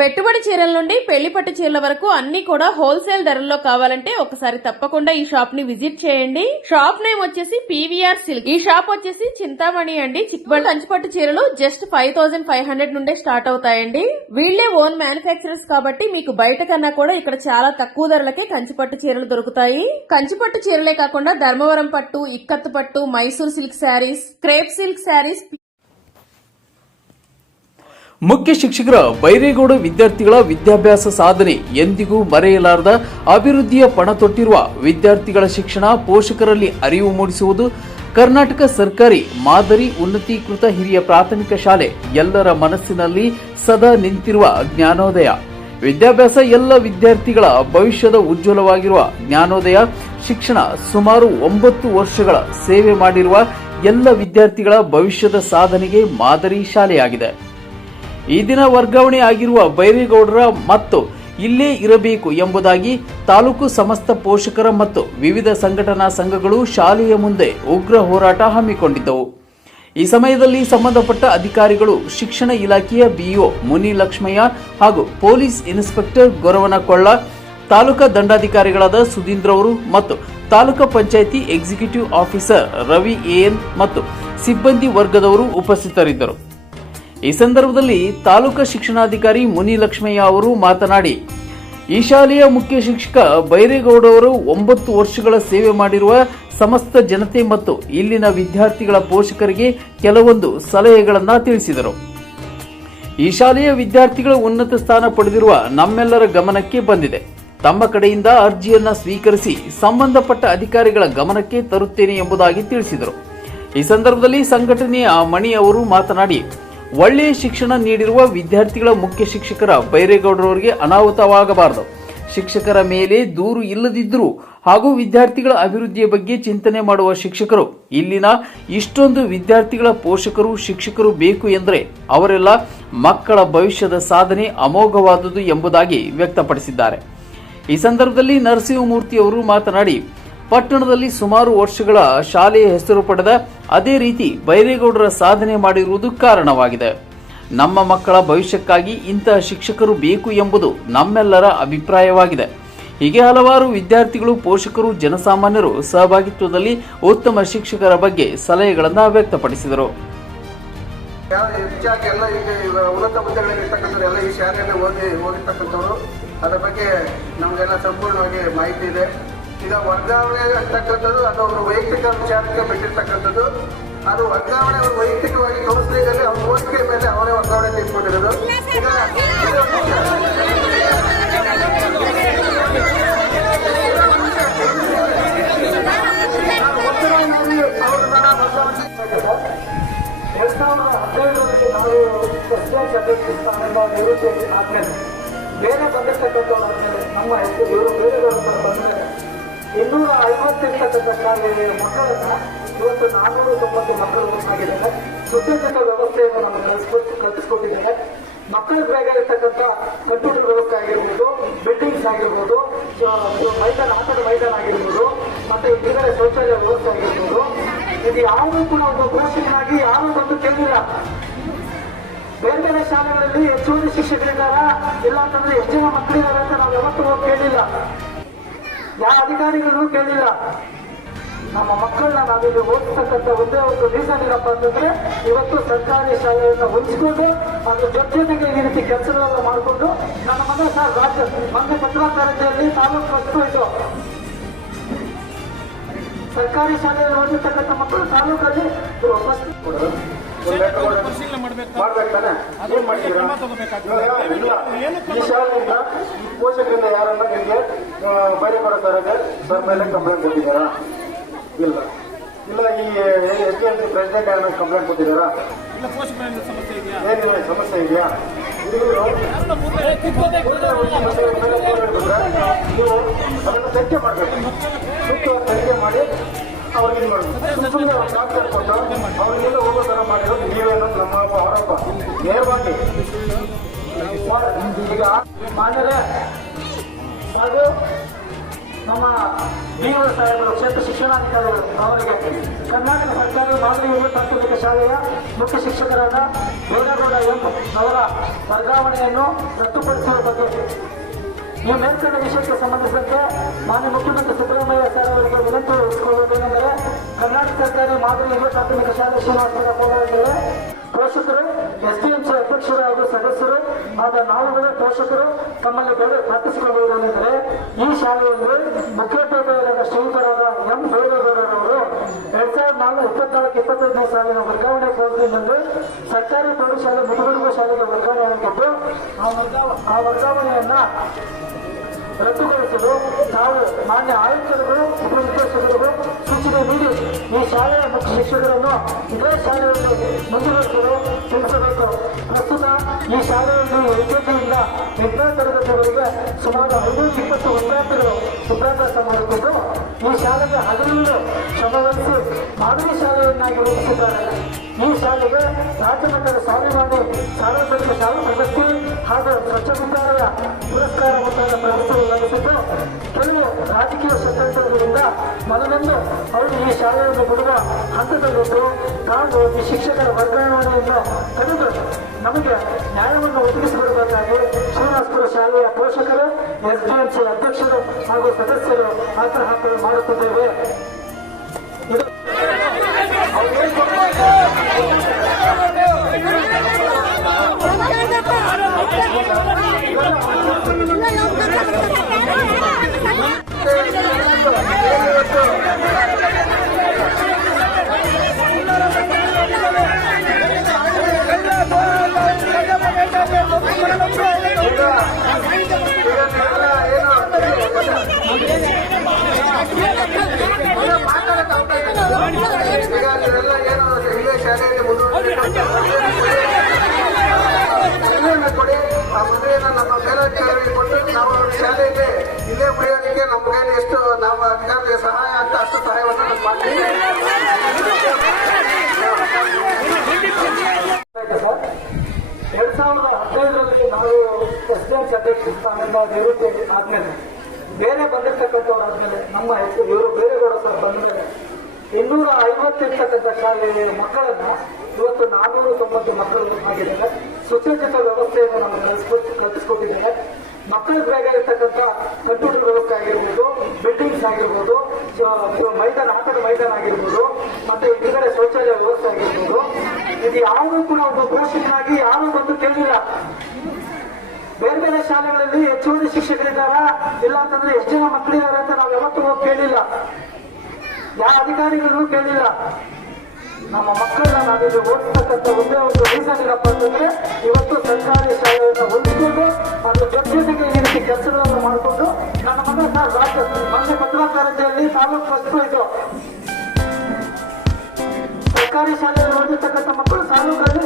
పెట్టుబడి చీరల నుండి పెళ్లి పట్టు చీరల వరకు అన్ని కూడా హోల్సేల్ ధరల్లో కావాలంటే ఒకసారి తప్పకుండా ఈ షాప్ ని విజిట్ చేయండి. షాప్ నేమ్ వచ్చేసి పీవీఆర్ సిల్క్. ఈ షాప్ వచ్చేసి చింతామణి అండి. చిక్బల్ కంచిపట్టు చీరలు జస్ట్ 5500 నుండే స్టార్ట్ అవుతాయండి. వీళ్లే ఓన్ మ్యానుఫ్యాక్చరర్స్ కాబట్టి మీకు బయట కన్నా కూడా ఇక్కడ చాలా తక్కువ ధరలకే కంచిపట్టు చీరలు దొరుకుతాయి. కంచిపట్టు చీరలే కాకుండా ధర్మవరం పట్టు, ఇక్కత్తు పట్టు, Mysore silk saris, crepe silk saris. ಮುಖ್ಯ ಶಿಕ್ಷಕರ ಬೈರೇಗೌಡ ವಿದ್ಯಾರ್ಥಿಗಳ ವಿದ್ಯಾಭ್ಯಾಸ ಸಾಧನೆ ಎಂದಿಗೂ ಮರೆಯಲಾರದ ಅಭಿವೃದ್ಧಿಯ ಪಣ ತೊಟ್ಟಿರುವ ವಿದ್ಯಾರ್ಥಿಗಳ ಶಿಕ್ಷಣ ಪೋಷಕರಲ್ಲಿ ಅರಿವು ಮೂಡಿಸುವುದು ಕರ್ನಾಟಕ ಸರ್ಕಾರಿ ಮಾದರಿ ಉನ್ನತೀಕೃತ ಹಿರಿಯ ಪ್ರಾಥಮಿಕ ಶಾಲೆ ಎಲ್ಲರ ಮನಸ್ಸಿನಲ್ಲಿ ಸದಾ ನಿಂತಿರುವ ಜ್ಞಾನೋದಯ. ವಿದ್ಯಾಭ್ಯಾಸ ಎಲ್ಲ ವಿದ್ಯಾರ್ಥಿಗಳ ಭವಿಷ್ಯದ ಉಜ್ವಲವಾಗಿರುವ ಜ್ಞಾನೋದಯ ಶಿಕ್ಷಣ ಸುಮಾರು 9 ವರ್ಷಗಳ ಸೇವೆ ಮಾಡಿರುವ ಎಲ್ಲ ವಿದ್ಯಾರ್ಥಿಗಳ ಭವಿಷ್ಯದ ಸಾಧನೆಗೆ ಮಾದರಿ ಶಾಲೆಯಾಗಿದೆ. ಈ ದಿನ ವರ್ಗಾವಣೆ ಆಗಿರುವ ಬೈರೇಗೌಡರ ಮತ್ತು ಇಲ್ಲೇ ಇರಬೇಕು ಎಂಬುದಾಗಿ ತಾಲೂಕು ಸಮಸ್ತ ಪೋಷಕರ ಮತ್ತು ವಿವಿಧ ಸಂಘಟನಾ ಸಂಘಗಳು ಶಾಲೆಯ ಮುಂದೆ ಉಗ್ರ ಹೋರಾಟ ಹಮ್ಮಿಕೊಂಡಿದ್ದವು. ಈ ಸಮಯದಲ್ಲಿ ಸಂಬಂಧಪಟ್ಟ ಅಧಿಕಾರಿಗಳು ಶಿಕ್ಷಣ ಇಲಾಖೆಯ ಬಿಇಒ ಮುನಿಲಕ್ಷ್ಮಯ್ಯ ಹಾಗೂ ಪೊಲೀಸ್ ಇನ್ಸ್ಪೆಕ್ಟರ್ ಗೊರವನಕೊಳ್ಳ, ತಾಲೂಕಾ ದಂಡಾಧಿಕಾರಿಗಳಾದ ಸುಧೀಂದ್ರ ಅವರು ಮತ್ತು taluka panchayat executive officer Ravi A N ಮತ್ತು ಸಿಬ್ಬಂದಿ ವರ್ಗದವರು ಉಪಸ್ಥಿತರಿದ್ದರು. ಈ ಸಂದರ್ಭದಲ್ಲಿ ತಾಲೂಕಾ ಶಿಕ್ಷಣಾಧಿಕಾರಿ ಮುನಿಲಕ್ಷ್ಮಯ್ಯ ಅವರು ಮಾತನಾಡಿ, ಈ ಶಾಲೆಯ ಮುಖ್ಯ ಶಿಕ್ಷಕ ಬೈರೇಗೌಡ ಅವರು 9 ವರ್ಷಗಳ ಸೇವೆ ಮಾಡಿರುವ ಸಮಸ್ತ ಜನತೆ ಮತ್ತು ಇಲ್ಲಿನ ವಿದ್ಯಾರ್ಥಿಗಳ ಪೋಷಕರಿಗೆ ಕೆಲವೊಂದು ಸಲಹೆಗಳನ್ನು ತಿಳಿಸಿದರು. ಈ ಶಾಲೆಯ ವಿದ್ಯಾರ್ಥಿಗಳ ಉನ್ನತ ಸ್ಥಾನ ಪಡೆದಿರುವ ನಮ್ಮೆಲ್ಲರ ಗಮನಕ್ಕೆ ಬಂದಿದೆ. ತಮ್ಮ ಕಡೆಯಿಂದ ಅರ್ಜಿಯನ್ನ ಸ್ವೀಕರಿಸಿ ಸಂಬಂಧಪಟ್ಟ ಅಧಿಕಾರಿಗಳ ಗಮನಕ್ಕೆ ತರುತ್ತೇನೆ ಎಂಬುದಾಗಿ ತಿಳಿಸಿದರು. ಈ ಸಂದರ್ಭದಲ್ಲಿ ಸಂಘಟನೆಯ ಮಣಿ ಅವರು ಮಾತನಾಡಿ, ಒಳ್ಳೆಯ ಶಿಕ್ಷಣ ನೀಡಿರುವ ವಿದ್ಯಾರ್ಥಿಗಳ ಮುಖ್ಯ ಶಿಕ್ಷಕರ ಬೈರೇಗೌಡರವರಿಗೆ ಅನಾಹುತವಾಗಬಾರದು. ಶಿಕ್ಷಕರ ಮೇಲೆ ದೂರು ಇಲ್ಲದಿದ್ದರೂ ಹಾಗೂ ವಿದ್ಯಾರ್ಥಿಗಳ ಅಭಿವೃದ್ಧಿಯ ಬಗ್ಗೆ ಚಿಂತನೆ ಮಾಡುವ ಶಿಕ್ಷಕರು, ಇಲ್ಲಿನ ಇಷ್ಟೊಂದು ವಿದ್ಯಾರ್ಥಿಗಳ ಪೋಷಕರು ಶಿಕ್ಷಕರು ಬೇಕು ಎಂದರೆ ಅವರೆಲ್ಲ ಮಕ್ಕಳ ಭವಿಷ್ಯದ ಸಾಧನೆ ಅಮೋಘವಾದುದು ಎಂಬುದಾಗಿ ವ್ಯಕ್ತಪಡಿಸಿದ್ದಾರೆ. ಈ ಸಂದರ್ಭದಲ್ಲಿ ನರಸಿಂಹಮೂರ್ತಿ ಅವರು ಮಾತನಾಡಿ, ಪಟ್ಟಣದಲ್ಲಿ ಸುಮಾರು ವರ್ಷಗಳ ಶಾಲೆಯ ಹೆಸರು ಪಡೆದ ಅದೇ ರೀತಿ ಬೈರೇಗೌಡರ ಸಾಧನೆ ಮಾಡಿರುವುದು ಕಾರಣವಾಗಿದೆ. ನಮ್ಮ ಮಕ್ಕಳ ಭವಿಷ್ಯಕ್ಕಾಗಿ ಇಂತಹ ಶಿಕ್ಷಕರು ಬೇಕು ಎಂಬುದು ನಮ್ಮೆಲ್ಲರ ಅಭಿಪ್ರಾಯವಾಗಿದೆ. ಹೀಗೆ ಹಲವಾರು ವಿದ್ಯಾರ್ಥಿಗಳು, ಪೋಷಕರು, ಜನಸಾಮಾನ್ಯರು ಸಹಭಾಗಿತ್ವದಲ್ಲಿ ಉತ್ತಮ ಶಿಕ್ಷಕರ ಬಗ್ಗೆ ಸಲಹೆಗಳನ್ನು ವ್ಯಕ್ತಪಡಿಸಿದರು. ಉನ್ನತ ಹುದ್ದೆಗಳಿರ್ತಕ್ಕಂಥವ್ರು ಎಲ್ಲ ಈ ಶಾಲೆಯಲ್ಲಿ ಓದಿರ್ತಕ್ಕಂಥವ್ರು, ಅದರ ಬಗ್ಗೆ ನಮಗೆಲ್ಲ ಸಂಪೂರ್ಣವಾಗಿ ಮಾಹಿತಿ ಇದೆ. ಈಗ ವರ್ಗಾವಣೆ ಅಂತಕ್ಕಂಥದ್ದು ಅದು ಅವರು ವೈಯಕ್ತಿಕ ವಿಚಾರಕ್ಕೆ ಬಿಟ್ಟಿರ್ತಕ್ಕಂಥದ್ದು. ಅದು ವರ್ಗಾವಣೆ ಅವರು ವೈಯಕ್ತಿಕವಾಗಿ ಕೌನ್ಸಿಲಿಂಗ್ ಅಲ್ಲಿ ಅವ್ರ ಓದಿಕೆ ಮೇಲೆ ಅವರೇ ವರ್ಗಾವಣೆ ತೆಗೆದುಕೊಂಡಿರೋದು. ಈಗ ಬೇರೆ ಬಂದಿರ್ತಕ್ಕಂಥವ್ರು ನಮ್ಮ ಹೆಸರು ಬೇರೆ ಬಂದರೆ 250 ಇರ್ತಕ್ಕಂಥ ಶಾಲೆಯ ಮಕ್ಕಳನ್ನ ಇವತ್ತು 490 ಮಕ್ಕಳು ಆಗಿದ್ದಾರೆ. ಸುಸಜ್ಜಿತ ವ್ಯವಸ್ಥೆಯನ್ನು ನಮಗೆ ಕಲ್ಪಿಸ್ಕೊಟ್ಟಿದ್ದಾರೆ. ಮಕ್ಕಳಿಗೆ ಬೇಕಾಗಿರ್ತಕ್ಕಂಥ ಕಟ್ಟಡ ವ್ಯವಸ್ಥೆ ಆಗಿರ್ಬೋದು, ಬಿಲ್ಡಿಂಗ್ಸ್ ಆಗಿರ್ಬೋದು, ಮೈದಾನ, ಆಟದ ಮೈದಾನ ಆಗಿರ್ಬೋದು, ಮತ್ತೆ ಇತರೆ ಶೌಚಾಲಯ ವ್ಯವಸ್ಥೆ ಆಗಿರ್ಬೋದು, ಇದು ಯಾವುದೂ ಕೂಡ ಒಂದು ಘೋಷಣೆಯಾಗಿ ಯಾವುದೊಂದು ಕೇಳಿಲ್ಲ. ಬೇರೆ ಬೇರೆ ಶಾಲೆಗಳಲ್ಲಿ ಹೆಚ್ಚುವರಿ ಶಿಕ್ಷಕರಿದ್ದಾರ, ಇಲ್ಲ ಅಂತಂದ್ರೆ ಹೆಚ್ಚು ಜನ ಮಕ್ಕಳಿದ್ದಾರೆ ಅಂತ ನಾವು ಯಾವತ್ತೂ ಹೋಗಿ ಕೇಳಿಲ್ಲ, ಯಾವ ಅಧಿಕಾರಿಗಳು ಕೇಳಿಲ್ಲ. ನಮ್ಮ ಮಕ್ಕಳನ್ನ ನಾವಿಲ್ಲಿ ಓದಿಸ್ತಕ್ಕಂಥ ಒಂದೇ ಒಂದು ರೀಸನ್ ಏನಪ್ಪ ಅಂತಂದ್ರೆ, ಇವತ್ತು ಸರ್ಕಾರಿ ಶಾಲೆಯನ್ನು ಹೊಂದಿಕೊಂಡು ಅದ್ರ ಜೊತೆಗೆ ಈ ರೀತಿ ಕೆಲಸಗಳೆಲ್ಲ ಮಾಡಿಕೊಂಡು ನಮ್ಮ ಮನೆ ಸರ್ ರಾಜ್ಯ ಮೊನ್ನೆ ಪತ್ರಕಾರಿತೆಯಲ್ಲಿ ತಾಲೂಕು ಅಷ್ಟು ಇದು ಸರ್ಕಾರಿ ಶಾಲೆಯಲ್ಲಿ ಓದಿರ್ತಕ್ಕಂಥ ಮಕ್ಕಳು ತಾಲೂಕಲ್ಲಿ ಮಾಡ್ಬೇಕಾನೆ ಏನ್ ಮಾಡ್ತೀರಾ? ಈ ಶಾಲೆಯಿಂದ ಪೋಷಕರಿಂದ ಯಾರನ್ನ ನಿಮಗೆ ಬೈರೇಗೌಡ ಸರ್ ಮೇಲೆ ಕಂಪ್ಲೇಂಟ್ ಕೊಟ್ಟಿದ್ದಾರಾ? ಇಲ್ಲ. ಈ ಎಸ್.ಡಿ.ಎಂ.ಸಿ ಪ್ರೆಸಿಡೆಂಟ್ ಯಾರನ್ನ ಕಂಪ್ಲೇಂಟ್ ಕೊಟ್ಟಿದ್ದಾರಾ? ಏನು ಸಮಸ್ಯೆ ಇದೆಯಾ? ನೀವು ಅದನ್ನು ತನಿಖೆ ಮಾಡಬೇಕು. ಸೂಕ್ತವಾಗಿ ತನಿಖೆ ಮಾಡಿ ಅವ್ರಿಗೆ ಸುಮ್ಮನೆ ಡಾಕ್ಟರ್ ಕೊಟ್ಟು ಅವರಿಗೆಲ್ಲ ಹೋಗೋ ಥರ ಮಾಡಿರೋದು ನೀವೇನೋ ನಮ್ಮ ಆರೋಪ. ನೇರವಾಗಿ ಈಗ ಮಾಡಿದ್ರೆ ಅದು ನಮ್ಮ BO ಸಾಹೇಬರು ಕ್ಷೇತ್ರ ಶಿಕ್ಷಣಾಧಿಕಾರಿಗಳು ಅವರಿಗೆ ಕರ್ನಾಟಕ ಸರ್ಕಾರಿ ಮಾದರಿ ಹಿರಿಯ ಪ್ರಾಥಮಿಕ ಶಾಲೆಯ ಮುಖ್ಯ ಶಿಕ್ಷಕರಾದ ಬೇಡಗೌಡ ಎಂ ಅವರ ವರ್ಗಾವಣೆಯನ್ನು ರದ್ದುಪಡಿಸುವ ಬಗ್ಗೆ ಈ ಮೇಲ್ಕಂಡ ವಿಷಯಕ್ಕೆ ಸಂಬಂಧಿಸಿದಂತೆ ಮಾನ್ಯ ಮುಖ್ಯಮಂತ್ರಿ ಸಿದ್ದರಾಮಯ್ಯ ಸರ್ ಅವರಿಗೆ ವಿನಂತಿ ಇರಿಸಿಕೊಳ್ಳುವುದೇನೆಂದರೆ ಕರ್ನಾಟಕ ಸರ್ಕಾರಿ ಮಾದರಿ ಹಿರಿಯ ಪ್ರಾಥಮಿಕ ಶಾಲೆ ಶ್ರೀನಿವಾಸಪುರ ಕೋಲಾರದಲ್ಲಿ ಪೋಷಕರು SDMC ಅಧ್ಯಕ್ಷರು ಹಾಗೂ ಸದಸ್ಯರು ಆದ ನಾವುಗಳೇ ಪೋಷಕರು ತಮ್ಮಲ್ಲಿ ಪ್ರಾರ್ಥಿಸಿಕೊಳ್ಳುವುದೇನೆಂದರೆ ಈ ಶಾಲೆಯಲ್ಲಿ ಮುಖ್ಯೋಪಾಧ್ಯಾಯರಾದ ಶ್ರೀಯುತರಾದ ಎಂ ಬೇಡಗೌಡರವರು 2024-25ನೇ ಸಾಲಿನ ವರ್ಗಾವಣೆ ಕೋರಿಕೆಯಿಂದ ಸರ್ಕಾರಿ ಪ್ರೌಢಶಾಲೆ ಮುದುಗುಡುಗ ಶಾಲೆಗೆ ವರ್ಗಾವಣೆಯಾಗಿದ್ದು ಆ ವರ್ಗಾವಣೆಯನ್ನ ರದ್ದುಗೊಳಿಸಲು ನಾವು ಮಾನ್ಯ ಆಯುಕ್ತರುಗಳು ಉಪನಿರ್ದೇಶಕರು ಸೂಚನೆ ನೀಡಿ ಈ ಶಾಲೆಯ ಮುಖ್ಯ ಶಿಕ್ಷಕರನ್ನು ಇದೇ ಶಾಲೆಯಲ್ಲಿ ಮುಂದುವರಿಸಲು ತಿಳಿಸಬೇಕು. ಪ್ರಸ್ತುತ ಈ ಶಾಲೆಯಲ್ಲಿ LKGಯಿಂದ 8ನೇ ತರಗತಿಯವರೆಗೆ ಸುಮಾರು 520 ವಿದ್ಯಾರ್ಥಿಗಳು ವಿದ್ಯಾಭ್ಯಾಸ ಮಾಡುತ್ತಿದ್ದು ಈ ಶಾಲೆಗೆ ಹಗಲಿರುಳು ಶ್ರಮವಹಿಸಿ ಮಾದರಿ ಶಾಲೆಯನ್ನಾಗಿ ರೂಪಿಸಿದ್ದಾರೆ. ಈ ಶಾಲೆಗೆ ರಾಜ್ಯ ಮಟ್ಟದ ಸ್ವಾಭಿಮಾನಿ ಸಾರ್ವಜನಿಕ ಶಾಲಾ ಪ್ರಶಸ್ತಿ ಹಾಗೂ ಸ್ವಚ್ಛ ವಿದ್ಯಾಲಯ ಪುರಸ್ಕಾರ ಮುಂತಾದ ಪ್ರಶಸ್ತಿ ಲಭಿಸಿದ್ದು ಕೆಲವು ರಾಜಕೀಯ ಷಡ್ಯಂತ್ರಗಳಿಂದ ಮೊದಲೆಂದು ಅವರು ಈ ಶಾಲೆಯನ್ನು ಬಿಡುವ ಹಂತದಲ್ಲಿದ್ದು ತಾವು ಈ ಶಿಕ್ಷಕರ ವರ್ಗಾವಣೆಯನ್ನು ತಡೆದು ನಮಗೆ ನ್ಯಾಯವನ್ನು ಒದಗಿಸಿಕೊಡಬೇಕಾಗಿ ಶ್ರೀನಿವಾಸಪುರ ಶಾಲೆಯ ಪೋಷಕರು SDMC ಅಧ್ಯಕ್ಷರು ಹಾಗೂ ಸದಸ್ಯರು ಆಗ್ರಹ ಮಾಡುತ್ತಿದ್ದೇವೆ. ಕೊಡಿ ಆ ಮದುವೆನ ನಮ್ಮ ಮೇಲಧಿಕಾರಿಗೆ ಕೊಟ್ಟು ನಾವು ಶಾಲೆಯಲ್ಲಿ ಇಲ್ಲೇ ಉಳಿಯೋದಕ್ಕೆ ನಮ್ಮ ಕೈಯಲ್ಲಿ ಎಷ್ಟು ನಾವು ಅಧಿಕಾರಿಗೆ ಸಹಾಯ ಅಂತ ಅಷ್ಟು ಸಹಾಯವನ್ನು ನಾವು ಮಾಡ್ತೀವಿ. 2015ರಲ್ಲಿ ನಾವು SDMC ಅಧ್ಯಕ್ಷ ಸ್ಥಾನದಿಂದ ನಿವೃತ್ತಿ ಆದ್ಮೇಲೆ ಬೇರೆ ಬಂದಿರ್ತಕ್ಕಂಥವ್ರಾದ್ಮೇಲೆ ನಮ್ಮ ಇವರು ಬೇರೆಗೌಡ ಸರ್ ಬಂದ ಮೇಲೆ 250 ಇರ್ತಕ್ಕಂಥ ಶಾಲೆಯ ಮಕ್ಕಳನ್ನ ಇವತ್ತು 490 ಮಕ್ಕಳು ಆಗಿದ್ದಾರೆ. ಸುಸಜ್ಜಿತ ವ್ಯವಸ್ಥೆಯನ್ನು ನಮಗೆ ಕಲ್ಪಿಸಿಕೊಟ್ಟಿದ್ದಾರೆ. ಮಕ್ಕಳಿಗೆ ಬೇಕಾಗಿರ್ತಕ್ಕಂಥ ಕಂಪ್ಯೂಟರ್ ವ್ಯವಸ್ಥೆ ಆಗಿರ್ಬೋದು, ಬಿಲ್ಡಿಂಗ್ಸ್ ಆಗಿರ್ಬೋದು, ಮೈದಾನ ಆಟದ ಮೈದಾನ ಆಗಿರ್ಬೋದು, ಮತ್ತೆ ಹಿಂದ್ಗಡೆ ಶೌಚಾಲಯ ವ್ಯವಸ್ಥೆ ಆಗಿರ್ಬೋದು, ಇದು ಯಾವುದೂ ಕೂಡ ಒಬ್ಬ ಪೋಷಕನಾಗಿ ಯಾರೂ ಬಂದು ಕೇಳಿಲ್ಲ. ಬೇರೆ ಬೇರೆ ಶಾಲೆಗಳಲ್ಲಿ ಹೆಚ್ಚುವರಿ ಶಿಕ್ಷಕರಿದ್ದಾರ ಇಲ್ಲ ಅಂತಂದ್ರೆ ಎಷ್ಟು ಜನ ಮಕ್ಕಳಿದ್ದಾರೆ ಅಂತ ನಾವು ಯಾವತ್ತೂ ಹೋಗಿ ಕೇಳಿಲ್ಲ, ಯಾವ ಅಧಿಕಾರಿಗಳನ್ನೂ ಕೇಳಿಲ್ಲ. ನಮ್ಮ ಮಕ್ಕಳನ್ನ ನಾವಿಲ್ಲಿ ಓದಿಸ್ತಕ್ಕಂಥ ಒಂದೇ ಒಂದು ರೀಸನ್ ಏನಪ್ಪ ಅಂತಂದ್ರೆ ಇವತ್ತು ಸರ್ಕಾರಿ ಶಾಲೆಯನ್ನು ಹೊಂದಿಕೊಂಡು ಅದ್ರ ಜೊತೆಗೆ ಈ ರೀತಿ ಕೆಲಸಗಳನ್ನು ಮಾಡಿಕೊಂಡು ನನ್ನ ಮಕ್ಕಳ ರಾಜ್ಯ ಮೊನ್ನೆ ಪತ್ರ ಕಾಲೇಜಲ್ಲಿ ತಾಲೂಕು ಫಸ್ಟ್ ಪ್ರೈಸು ಸರ್ಕಾರಿ ಶಾಲೆಯಲ್ಲಿ ಓದಿರ್ತಕ್ಕಂಥ ಮಕ್ಕಳು ತಾಲೂಕಲ್ಲಿ